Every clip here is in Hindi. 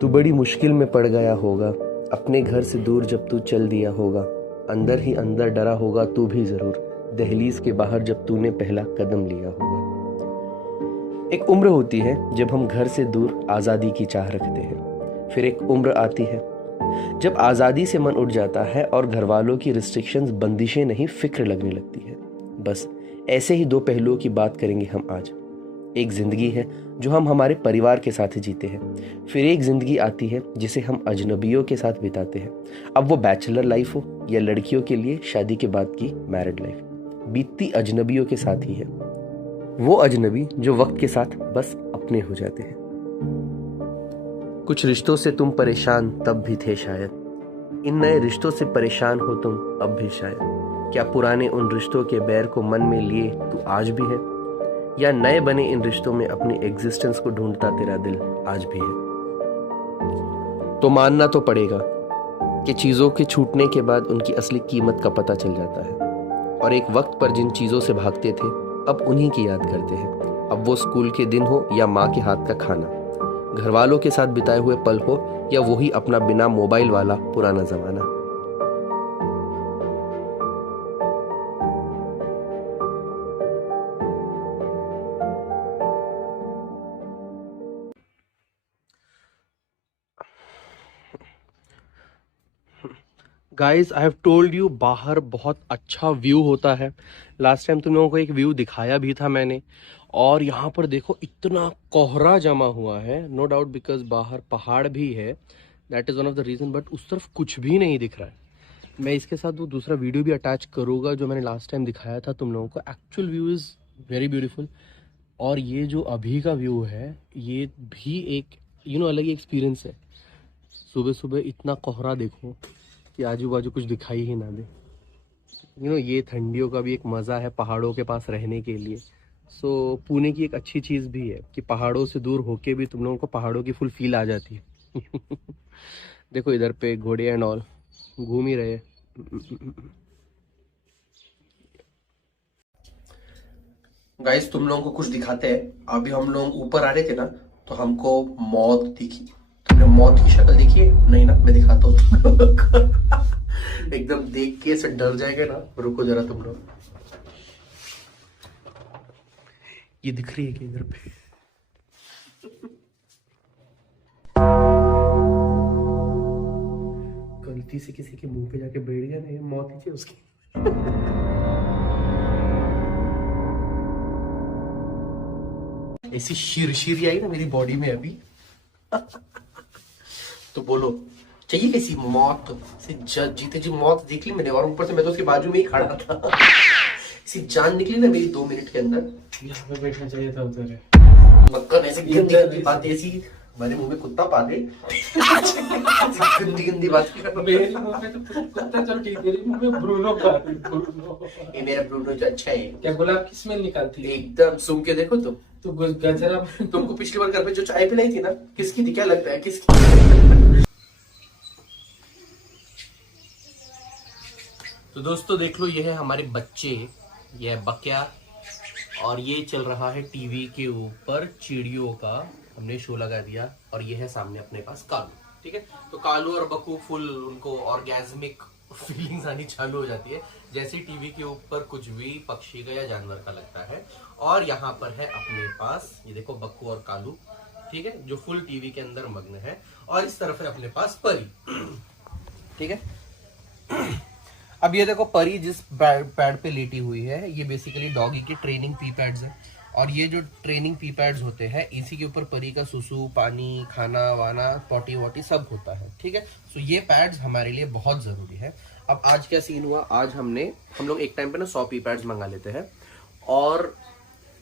तू बड़ी मुश्किल में पड़ गया होगा, अपने घर से दूर जब तू चल दिया होगा। अंदर ही अंदर डरा होगा तू भी ज़रूर, दहलीज के बाहर जब तूने पहला कदम लिया होगा। एक उम्र होती है जब हम घर से दूर आज़ादी की चाह रखते हैं। फिर एक उम्र आती है जब आज़ादी से मन उठ जाता है और घर वालों की रिस्ट्रिक्शंस बंदिशें नहीं फिक्र लगने लगती है। बस ऐसे ही दो पहलुओं की बात करेंगे हम आज। एक जिंदगी है जो हम हमारे परिवार के साथ जीते हैं, फिर एक जिंदगी आती है जिसे हम अजनबियों के साथ बिताते हैं। अब वो बैचलर लाइफ हो या लड़कियों के लिए शादी के बाद की मैरिड लाइफ, बीतती अजनबियों के साथ ही है। वो अजनबी जो वक्त के साथ बस अपने हो जाते हैं। कुछ रिश्तों से तुम परेशान तब भी थे शायद, इन नए रिश्तों से परेशान हो तुम अब भी शायद। क्या पुराने उन रिश्तों के बैर को मन में लिए तू आज भी है, या नए बने इन रिश्तों में अपनी एग्जिस्टेंस को ढूंढता तेरा दिल आज भी है। तो मानना तो पड़ेगा कि चीज़ों के छूटने के बाद उनकी असली कीमत का पता चल जाता है, और एक वक्त पर जिन चीज़ों से भागते थे अब उन्हीं की याद करते हैं। अब वो स्कूल के दिन हो या माँ के हाथ का खाना, घर वालों के साथ बिताए हुए पल हो या वही अपना बिना मोबाइल वाला पुराना जमाना। Guys, I have told you, बाहर बहुत अच्छा व्यू होता है। लास्ट टाइम तुम लोगों को एक व्यू दिखाया भी था मैंने। और यहाँ पर देखो इतना कोहरा जमा हुआ है, नो डाउट बिकॉज बाहर पहाड़ भी है, that is one of the reason. But उस तरफ कुछ भी नहीं दिख रहा है। मैं इसके साथ वो दूसरा वीडियो भी अटैच करूँगा जो मैंने लास्ट टाइम दिखाया था तुम लोगों को। Actual view is very beautiful. और ये जो अभी का व्यू है ये भी एक अलग ही एक्सपीरियंस है। सुबह सुबह इतना कोहरा देखो कि आजू बाजू कुछ दिखाई ही ना दे। ये ठंडियों का भी एक मज़ा है पहाड़ों के पास रहने के लिए। सो पुणे की एक अच्छी चीज़ भी है कि पहाड़ों से दूर होके भी तुम लोगों को पहाड़ों की फुल फील आ जाती है। देखो इधर पे घोड़े एंड ऑल घूम ही रहे। गाइस, तुम लोगों को कुछ दिखाते हैं। अभी हम लोग ऊपर आ रहे थे ना, तो हमको मौत दिखी। तुमने मौत की शक्ल देखी है? नहीं ना, मैं दिखाता हूँ तुम लोगों को। एकदम देख के से डर जाएगा ना। रुको जरा तुम लोग, ये दिख रही है कि इधर पे गलती से किसी के मुंह पे जाके बैठ गया ना, ये मौत ही थी उसकी। ऐसी शिरशिरी आई ना मेरी बॉडी में अभी। तो बोलो, चाहिए कैसी मौत? जीते जी मौत देख ली मैंने, और ऊपर से मैं तो उसके बाजू में ही खड़ा था। ऐसी जान निकली ना मेरी 2 मिनट के अंदर। यहाँ पे बैठना चाहिए था उधर। मक्खन ऐसे गंदी बात, ऐसी मेरे मुंह में कुत्ता पाले। गंदी गंदी बात मेरे मुंह में तो कुत्ता, चल ठीक है, तेरे मुंह में ब्रूनो का ब्रूनो। ये मेरा ब्रूनो जो अच्छा है। क्या गुलाब की स्मेल निकालती है? एकदम सूंघ के देखो तुम। तो गजरा तुमको पिछली बार घर पे जो चाय पिलाई थी ना, किसकी थी? क्या लगता है किसकी? तो दोस्तों देख लो, ये है हमारे बच्चे, ये है बक्या, और ये चल रहा है टीवी के ऊपर चिड़ियों का हमने शो लगा दिया। और ये है सामने अपने पास कालू। ठीक है, तो कालू और बक्कू फुल उनको ऑर्गेज्मिक फीलिंग्स आनी चालू हो जाती है जैसे टीवी के ऊपर कुछ भी पक्षी का या जानवर का लगता है। और यहाँ पर है अपने पास, ये देखो बक्कू और कालू, ठीक है, जो फुल टीवी के अंदर मग्न है। और इस तरफ है अपने पास परी। ठीक है, अब ये देखो परी जिस पैड पे लेटी हुई है, ये बेसिकली डॉगी की ट्रेनिंग पी पैड्स है। और ये जो ट्रेनिंग पी पैड्स होते हैं, इसी के ऊपर परी का सुसु, पानी, खाना वाना, पॉटी वॉटी सब होता है। ठीक है, सो ये पैड्स हमारे लिए बहुत जरूरी है। अब आज क्या सीन हुआ, आज हम लोग एक टाइम पे ना 100 पी पैड्स मंगा लेते हैं, और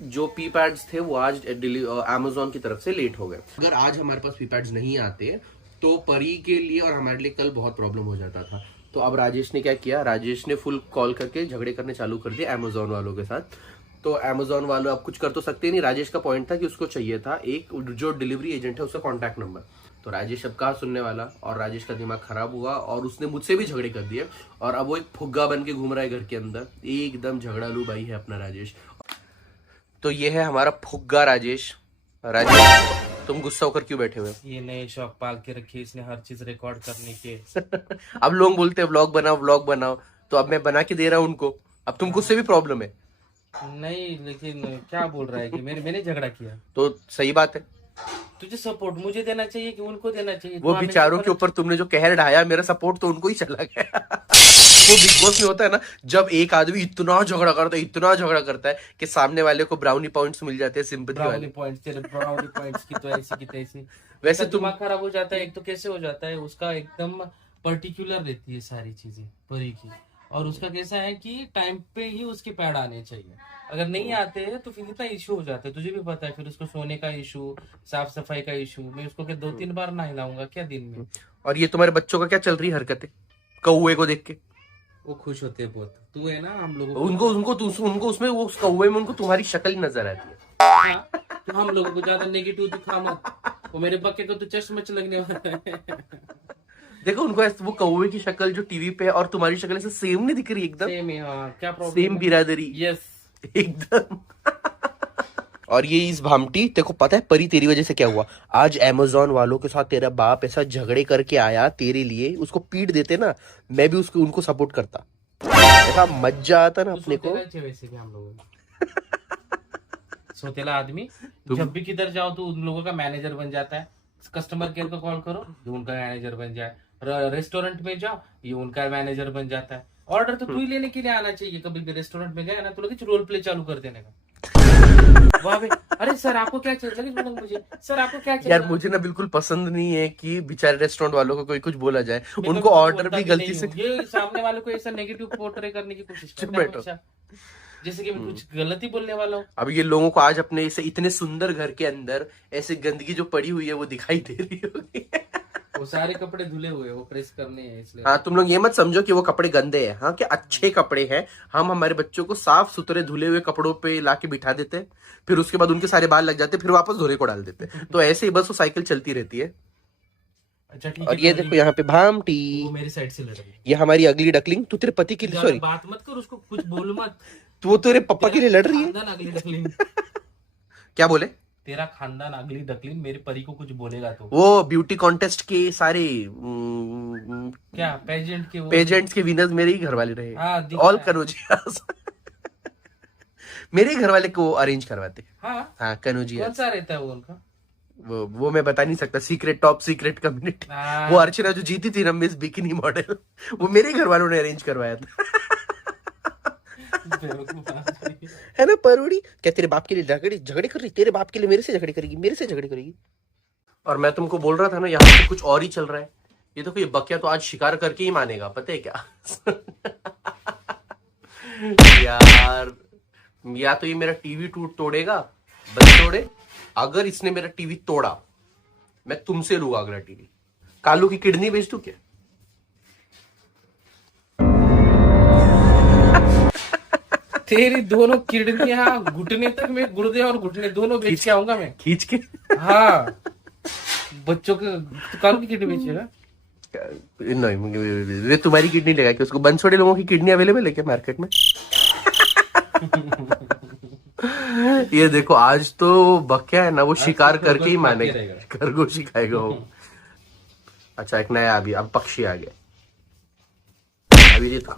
जो पी पैड्स थे वो आज अमेजोन की तरफ से लेट हो गए। अगर आज हमारे पास पी पैड्स नहीं आते तो परी के लिए और हमारे लिए कल बहुत प्रॉब्लम हो जाता था। तो अब राजेश ने क्या किया, राजेश ने फुल कॉल करके झगड़े करने चालू कर दिए अमेजोन वालों के साथ। तो अमेजोन वाले अब कुछ कर तो सकते नहीं। राजेश का पॉइंट था कि उसको चाहिए था एक जो डिलीवरी एजेंट है उसका कॉन्टैक्ट नंबर। तो राजेश अब कहाँ सुनने वाला, और राजेश का दिमाग खराब हुआ और उसने मुझसे भी झगड़े कर दिए। और अब वो एक फुग्गा बन के घूम रहा है घर के अंदर, एकदम झगड़ालू भाई है अपना राजेश। तो ये है हमारा फुग्गा राजेश। तुम गुस्सा होकर क्यों बैठे हुए हो? ये नए शौक पाल के रखे इसने, हर चीज रिकॉर्ड करने के। अब लोग बोलते हैं व्लॉग बनाओ व्लॉग बनाओ, तो अब मैं बना के दे रहा हूँ उनको। अब तुमको उससे भी प्रॉब्लम है? नहीं लेकिन क्या बोल रहा है कि मैंने झगड़ा किया? तो सही बात है। तुझे सपोर्ट मुझे देना चाहिए कि उनको देना चाहिए? वो तो हमें बेचारों के ऊपर तुमने जो कहर ढाया, मेरा सपोर्ट तो उनको ही चला गया। वो बिग बॉस में होता है ना, जब एक आदमी इतना झगड़ा करता है कि सामने वाले को ब्राउनी पॉइंट्स मिल जाते हैं, सिंपैथी वाले। ब्राउनी पॉइंट्स, तेरे ब्राउनी पॉइंट्स की तो ऐसी की तैसी। वैसे तुम दिमाग खराब हो जाता है। एक तो कैसे हो जाता है उसका, एकदम पर्टिकुलर रहती है सारी चीजें परी की। और उसका कैसा है कि टाइम पे ही उसके पैड आने चाहिए, अगर नहीं आते हैं तो फिर इतना इशू हो जाता है। तुझे भी पता है, फिर उसको सोने का इशू, साफ सफाई का इशू। मैं उसको 2-3 बार नहलाऊंगा क्या दिन में? और ये तुम्हारे बच्चों का क्या चल रही हरकतें कौए को देख के? वो खुश होते हैं बहुत। तू है ना, हम लोगों उनको उसमें, वो उस कौए में उनको तुम्हारी शक्ल ही नजर आती है। हाँ, तो हम लोगों को ज्यादा नेगेटिव दिखा मत। वो मेरे बक्के को तो चश्मच लगने वाला है। देखो उनको वो कौवे की शक्ल जो टीवी पे है और तुम्हारी शक्ल ऐसे सेम नहीं दिख रही? एकदम सेम है। हाँ, क्या प्रॉब्लम? सेम बिरादरी। यस, एकदम। और ये इस भामटी, तेरे को पता है परी तेरी वजह से क्या हुआ? आज अमेज़न वालों के साथ तेरा बाप ऐसा झगड़े करके आया तेरे लिए, उसको पीट देते ना, मैं भी उसको उनको सपोर्ट करता। ऐसा मजा आता ना अपने को। वैसे भी हम लोग सोतेला आदमी, जब भी किधर जाओ तो उन लोगों का मैनेजर बन जाता है। कस्टमर केयर को कॉल करो, ये उनका मैनेजर बन जाए। रेस्टोरेंट में जाओ, ये उनका मैनेजर बन जाता है। ऑर्डर तो तू ही लेने के लिए आना चाहिए। कभी भी रेस्टोरेंट में गया ना, तो लगे रोल प्ले चालू कर देने का। वाह बे, अरे सर आपको क्या चाहिए? लगे मुझे, सर आपको क्या चाहिए? यार मुझे ना बिल्कुल पसंद नहीं है कि बेचारे रेस्टोरेंट वालों को कोई कुछ बोला जाए, उनको ऑर्डर भी गलती से। ये सामने वाले को ऐसा नेगेटिव पोर्ट्रे करने की कोशिश करता है हमेशा, जैसे कि मैं कुछ गलत ही बोलने वाला हूँ। अब ये लोगों को आज अपने इसे इतने सुंदर घर के अंदर ऐसे गंदगी जो पड़ी हुई है वो दिखाई दे रही होगी। वो सारे कपड़े धुले हुए, वो प्रेस करने हैं इसलिए। हाँ, तुम लोग ये मत समझो कि वो कपड़े गंदे हैं। हाँ, कि अच्छे कपड़े हैं। हम हमारे बच्चों को साफ सुथरे धुले हुए कपड़ों पे लाके बिठा देते हैं, फिर उसके बाद उनके सारे बाल लग जाते हैं, फिर वापस धोने को डाल देते हैं। तो ऐसे ही बस वो साइकिल चलती रहती है। अच्छा ठीक है। और ये देखो यहाँ पे भामटी, वो मेरी साइड से लड़ रही है। ये हमारी अगली डकलिंग। तू तेरे पति के लिए, सॉरी बात मत कर, उसको कुछ बोल मत। तो वो तेरे पप्पा के लिए लड़ रही है। खानदान अगली डकलिंग। क्या बोले? तेरा खानदान अगली डकलिंग मेरे परी को कुछ बोलेगा तो। वो ब्यूटी कॉन्टेस्ट के सारे क्या पेजेंट के, पेजेंट्स के विनर्स मेरे ही घर वाले रहे। हाँ, ऑल कनौजिया। मेरे ही घर वाले को अरेंज करवाते। हाँ कनौजिया। कौन सा रहता है वो उनका? वो मैं बता नहीं सकता, सीक्रेट, टॉप सीक्रेट कम्युनिटी। वो अर्चना जो जीती थी ना मिस बिकिनी मॉडल, वो मेरे ही घर वालों ने अरेंज करवाया था। है ना परूड़ी? क्या तेरे बाप के लिए झगड़े कर रही? तेरे बाप के लिए मेरे से झगड़े करेगी, मेरे से झगड़े करेगी। और मैं तुमको बोल रहा था ना, यहाँ पे कुछ और ही चल रहा है। ये देखो, ये बकिया तो आज शिकार करके ही मानेगा, पता है क्या? यार, या तो ये मेरा टीवी तोड़ेगा, बस तोड़े। अगर इसने मेरा टीवी तोड़ा, मैं तुमसे लूंगा अगला टीवी। कालू की किडनी बेच दूं क्या? तेरी दोनों किडनियां, घुटने तक में, गुर्दे और घुटने दोनों बेच के आऊंगा मैं, खींच के। हाँ, बच्चों के। तो कालू की किडनी बेचेगा? नहीं, वे तुम्हारी किडनी लगा के उसको। बंसोड़े लोगों की किडनी अवेलेबल है क्या मार्केट में? ये देखो, आज तो बक्या है ना, वो शिकार करके ही मानेगा, खरगोश ही खाएगा वो। अच्छा, एक नया अभी अब पक्षी आ गया अभी। ये तो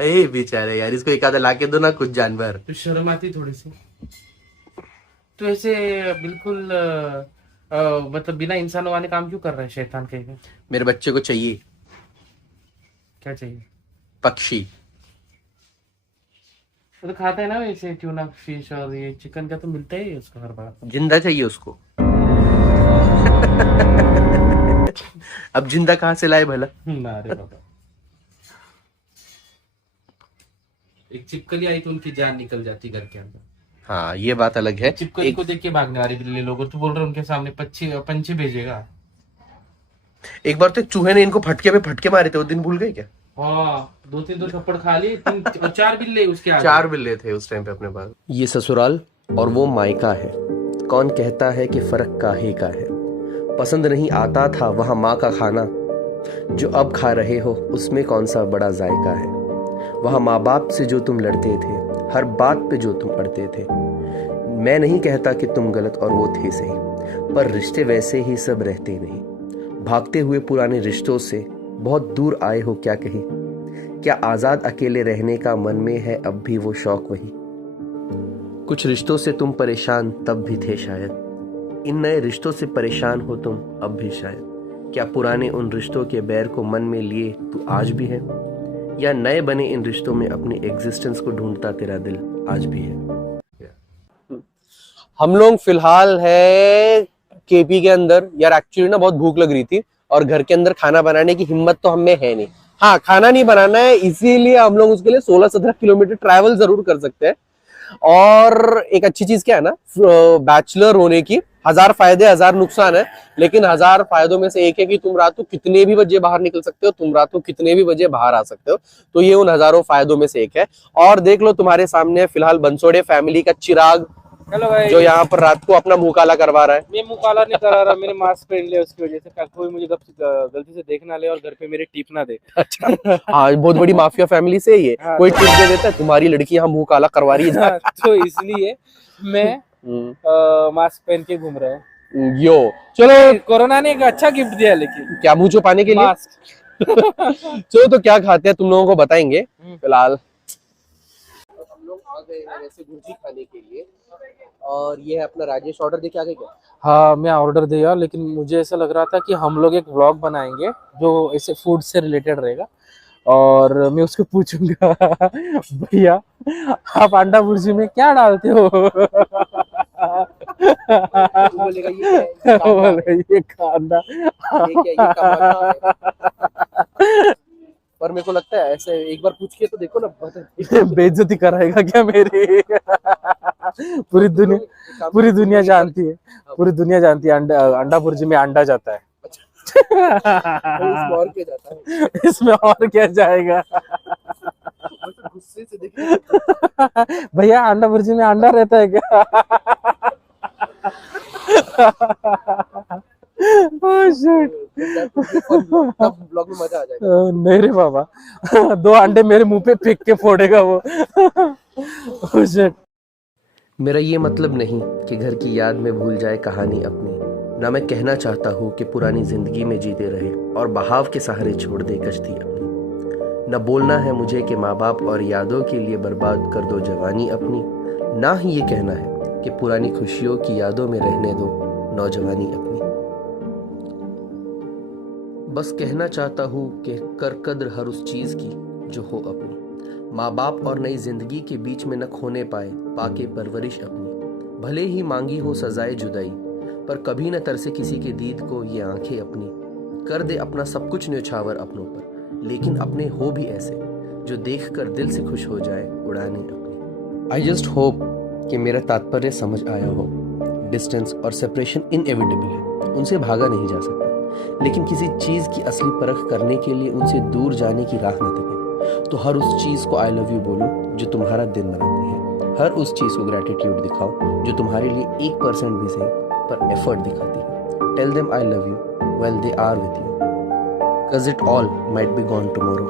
ए बेचारे यार, इसको एक आधा लाके दो ना कुछ जानवर। तो शर्म आती थोड़ी सी? तो ऐसे बिल्कुल मतलब बिना इंसानों वाले काम क्यों कर रहे हैं शैतान कहेगा? मेरे बच्चे को चाहिए। क्या चाहिए? पक्षी। वो तो खाता है ना वैसे, ट्यूना फिश और ये चिकन का तो मिलता ही है उसको हर बार। जिंदा चाहिए उसको। अब जिंदा कहाँ से लाए भला? ना रे बाबा, एक छिपकली आई तो उनकी जान निकल जाती घर के अंदर। हाँ, ये बात अलग है। छिपकली को देख के भागने वाले बिल्ली लोग, तू बोल रहे उनके सामने पंछी भेजेगा? एक बार तो चूहे ने इनको फटके पे फटके मारे थे, वो दिन भूल गए क्या? हाँ, 2-3 थप्पड़ खा लिए, 4 बिल्ले उसके आगे। 4 बिल्ले थे उस टाइम पे अपने पास। ये ससुराल और वो मायका है। कौन कहता है कि फर्क काहे का है? पसंद नहीं आता था वहाँ माँ का खाना, जो अब खा रहे हो उसमें कौन सा बड़ा जायका है? वहाँ माँ बाप से जो तुम लड़ते थे, हर बात पे जो तुम अड़ते थे, मैं नहीं कहता कि तुम गलत और वो थे सही, पर रिश्ते वैसे ही सब रहते नहीं। भागते हुए पुराने रिश्तों से बहुत दूर आए हो क्या कहीं? क्या आजाद अकेले रहने का मन में है अब भी वो शौक वही? कुछ रिश्तों से तुम परेशान तब भी थे शायद, इन नए रिश्तों से परेशान हो तुम अब भी शायद। क्या पुराने उन रिश्तों के बैर को मन में लिए तू आज भी है, या नए बने इन रिश्तों में अपनी एग्जिस्टेंस को ढूंढता तेरा दिल आज भी है? हम लोग फिलहाल है केपी के अंदर। यार एक्चुअली ना बहुत भूख लग रही थी और घर के अंदर खाना बनाने की हिम्मत तो हमें है नहीं। हाँ, खाना नहीं बनाना है, इसीलिए हम लोग उसके लिए 16-17 किलोमीटर ट्रैवल जरूर कर सकते हैं। और एक अच्छी चीज क्या है ना, बैचलर होने की 1000 फायदे 1000 नुकसान है, लेकिन 1000 फायदों में से एक है कि तुम रात को कितने भी बजे बाहर निकल सकते हो, तुम रात को कितने भी बजे बाहर आ सकते हो। तो ये उन हजारों फायदों में से एक है। और देख लो तुम्हारे सामने फिलहाल बंसोड़े फैमिली का चिराग, हेलो भाई। जो यहाँ पर रात को अपना मुंह काला करवा रहा है। मैं मुंह काला नहीं करा रहा, मैंने मास्क पहन लिया, उसकी वजह से कल कोई मुझे गलती से देख ना ले और घर पे मेरे टिप ना दे। अच्छा, हाँ, बहुत बड़ी माफिया फैमिली से ये हाँ, कोई टिप दे देता है, तुम्हारी लड़की यहाँ मुंह काला करवा रही है। तो इसलिए मैं मास्क पहन के घूम रहा हूँ। यो चलो, कोरोना ने एक अच्छा गिफ्ट दिया, लेकिन क्या मुंह छुपाने के लिए मास्क। चलो, तो क्या खाते हैं तुम लोगों को बताएंगे। फिलहाल हम लोग आ गए हैं वैसे भुर्जी खाने के लिए, और ये है अपना राजेश। ऑर्डर देके आ गए क्या? हाँ, मैं ऑर्डर दिया, लेकिन मुझे ऐसा लग रहा था कि हम लोग एक व्लॉग बनाएंगे जो ऐसे फूड से रिलेटेड रहेगा, और मैं उसको पूछूंगा भैया आप अंडा भुर्जी में क्या डालते हो? बोलेगा ये कांदा। पर मेरे को लगता है ऐसे एक बार पूछ के तो देखो ना, बेइज्जती कराएगा क्या मेरी? पूरी दुनिया जानती है, अंडा भुर्जी में अंडा जाता है। इसमें और क्या जाता है? इसमें और क्या जाएगा? गुस्से से देखिए भैया अंडा भुर्जी में अंडा रहता है क्या? Oh, shit. ब्लॉग में मजा आ जाएगा। नहीं रे बाबा, 2 अंडे मेरे मुंह पे फेंक के फोड़ेगा वो। Oh, shit. मेरा ये मतलब नहीं कि घर की याद में भूल जाए कहानी अपनी, ना मैं कहना चाहता हूँ कि पुरानी जिंदगी में जीते रहे और बहाव के सहारे छोड़ दे कश्ती अपनी। न बोलना है मुझे कि माँ बाप और यादों के लिए बर्बाद कर दो जवानी अपनी, ना ही ये कहना है कि पुरानी खुशियों की यादों में रहने दो नौजवानी अपनी। बस कहना चाहता हूँ कि कर कद्र हर उस चीज की जो हो अपनी, माँ बाप और नई जिंदगी के बीच में न खोने पाए पाके परवरिश अपनी। भले ही मांगी हो सजाए जुदाई, पर कभी न तरसे किसी के दीद को ये आंखें अपनी। कर दे अपना सब कुछ न्योछावर अपनों पर, लेकिन अपने हो भी ऐसे जो देख कर दिल से खुश हो जाए उड़ाने अपनी। आई जस्ट होप कि मेरा तात्पर्य समझ आया हो। डिस्टेंस और सेपरेशन इनएविटेबल है, उनसे भागा नहीं जा सकता, लेकिन किसी चीज की असली परख करने के लिए उनसे दूर जाने की राह न तके। तो हर उस चीज को आई लव यू बोलो जो तुम्हारा दिन बनाती है, हर उस चीज को ग्रेटिट्यूड दिखाओ जो तुम्हारे लिए 1% भी सही पर एफर्ट दिखाती है। Tell them I love you when they are with you, 'cause it all might be gone tomorrow.